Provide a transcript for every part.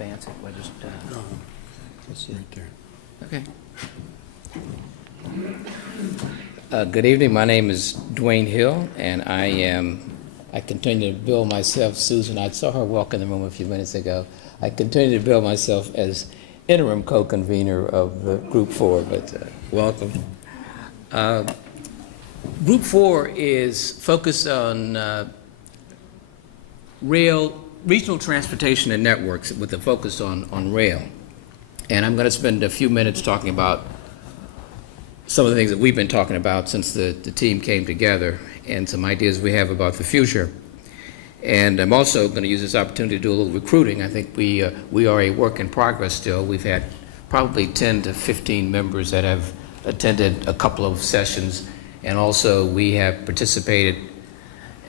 advance it? We'll just, No, it's right there. okay. Good evening. My name is Dwayne Hill, and I continue to bill myself, Susan, I saw her walk in the room a few minutes ago. I continue to bill myself as interim co-convener of the Group 4, but welcome. Group 4 is focused on regional transportation and networks with a focus on rail. And I'm going to spend a few minutes talking about some of the things that we've been talking about since the team came together and some ideas we have about the future. And I'm also going to use this opportunity to do a little recruiting. I think we are a work in progress still. We've had probably 10 to 15 members that have attended a couple of sessions, and also we have participated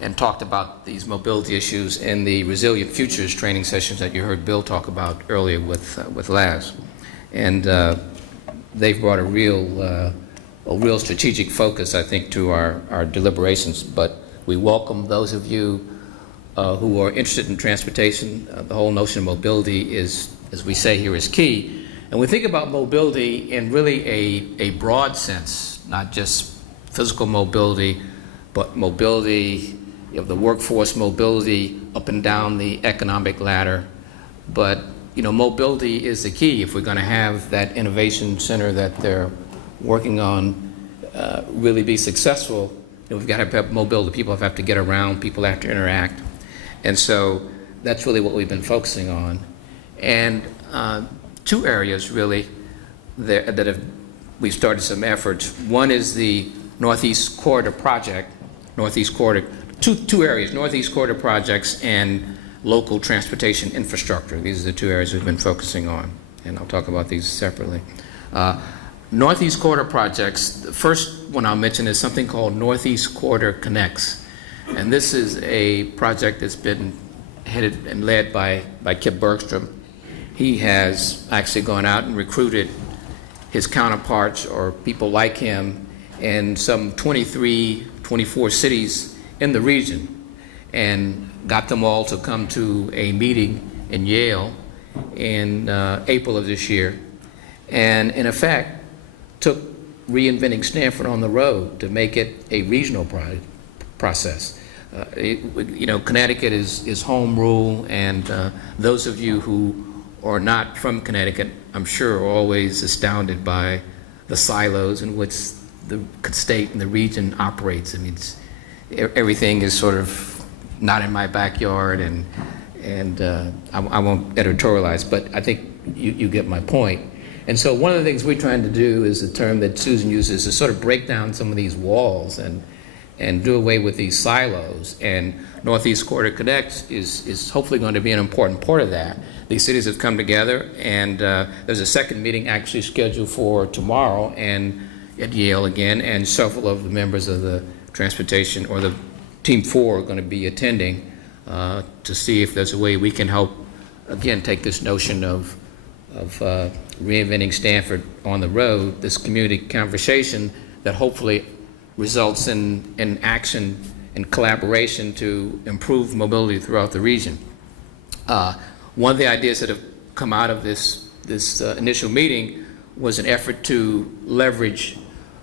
and talked about these mobility issues in the Resilient Futures training sessions that you heard Bill talk about earlier with Laz. And they've brought a real strategic focus, I think, to our deliberations. But we welcome those of you who are interested in transportation. The whole notion of mobility is, as we say here, is key. And we think about mobility in really a broad sense, not just physical mobility, but mobility of the workforce, mobility up and down the economic ladder. But mobility is the key if we're going to have that innovation center that they're working on really be successful. We've got to have mobility. People have to get around. People have to interact. And so that's really what we've been focusing on. And two areas really that we've started some efforts. One is the Northeast Corridor Project, two areas, Northeast Corridor projects and local transportation infrastructure. These are the two areas we've been focusing on, and I'll talk about these separately. Northeast Corridor projects, the first one I'll mention is something called Northeast Corridor Connects. And this is a project that's been headed and led by Kip Bergstrom. He has actually gone out and recruited his counterparts or people like him in some 23, 24 cities in the region and got them all to come to a meeting in Yale in April of this year. And in effect, took reinventing Stamford on the road to make it a regional process. Connecticut is home rule, and those of you who are not from Connecticut, I'm sure, are always astounded by the silos in which the state and the region operates. I mean, everything is sort of not in my backyard, and I won't editorialize, but I think you get my point. And so one of the things we're trying to do is the term that Susan uses to sort of break down some of these walls and do away with these silos. And Northeast Corridor Connects is hopefully going to be an important part of that. These cities have come together, and there's a second meeting actually scheduled for tomorrow and at Yale again, and several of the members of the transportation or the Team 4 are going to be attending to see if there's a way we can help, again, take this notion of reinventing Stamford on the road, this community conversation that hopefully results in action and collaboration to improve mobility throughout the region. One of the ideas that have come out of this initial meeting was an effort to leverage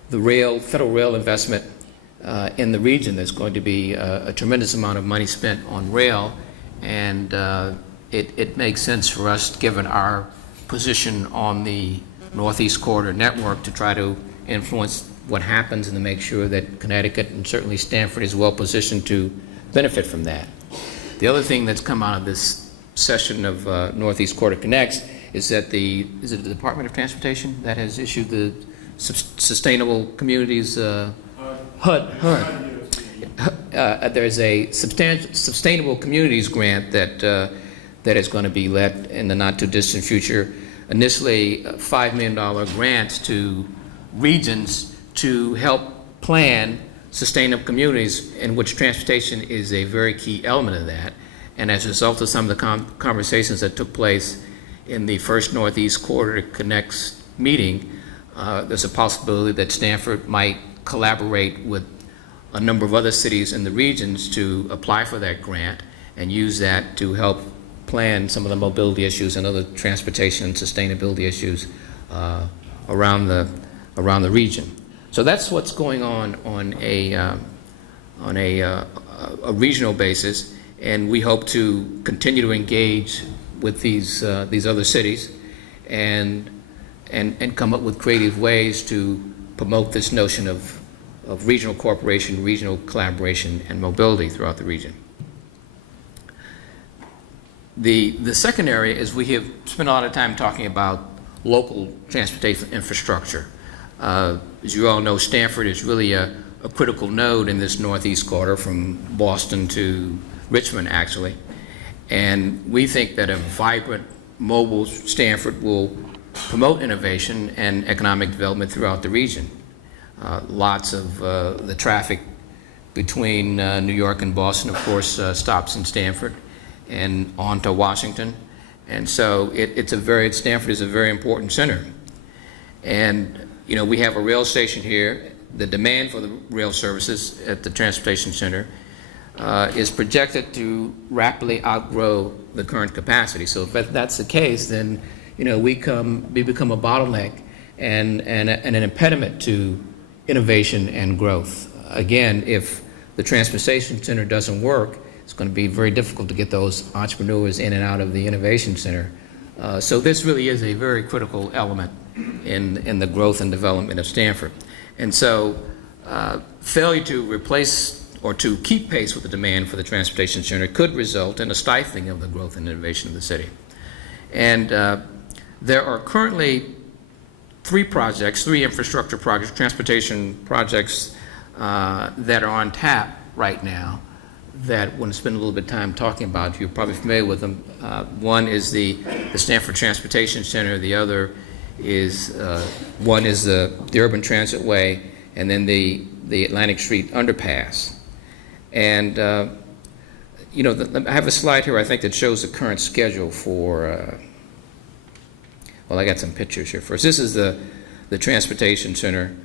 the federal rail investment in the region. There's going to be a tremendous amount of money spent on rail, and it makes sense for us, given our position on the Northeast Corridor network, to try to influence what happens and to make sure that Connecticut and certainly Stamford is well positioned to benefit from that. The other thing that's come out of this session of Northeast Corridor Connects is that is it the Department of Transportation that has issued the Sustainable Communities HUD. There's a Sustainable Communities grant that is going to be let in the not too distant future. Initially, $5 million grants to regions to help plan sustainable communities, in which transportation is a very key element of that. And as a result of some of the conversations that took place in the first Northeast Corridor Connects meeting, there's a possibility that Stamford might collaborate with a number of other cities in the regions to apply for that grant and use that to help plan some of the mobility issues and other transportation and sustainability issues around the region. So that's what's going on a regional basis, and we hope to continue to engage with these other cities and come up with creative ways to promote this notion of regional cooperation, regional collaboration, and mobility throughout the region. The second area is we have spent a lot of time talking about local transportation infrastructure. As you all know, Stamford is really a critical node in this northeast corridor from Boston to Richmond, actually. And we think that a vibrant, mobile Stamford will promote innovation and economic development throughout the region. Lots of the traffic between New York and Boston, of course, stops in Stamford and on to Washington. And so Stamford is a very important center. And, you know, we have a rail station here. The demand for the rail services at the transportation center is projected to rapidly outgrow the current capacity. So if that's the case, then, you know, we become a bottleneck and an impediment to innovation and growth. Again, if the transportation center doesn't work, it's going to be very difficult to get those entrepreneurs in and out of the innovation center. So this really is a very critical element in the growth and development of Stamford. And so failure to replace or to keep pace with the demand for the transportation center could result in a stifling of the growth and innovation of the city. And there are currently three infrastructure projects, transportation projects that are on tap right now that we're going to spend a little bit of time talking about. You're probably familiar with them. One is the Stamford Transportation Center. The other is, one is the Urban Transit Way, and then the Atlantic Street Underpass. And, you know, I have a slide here, I think, that shows the current schedule for, well, I got some pictures here first. This is the transportation center.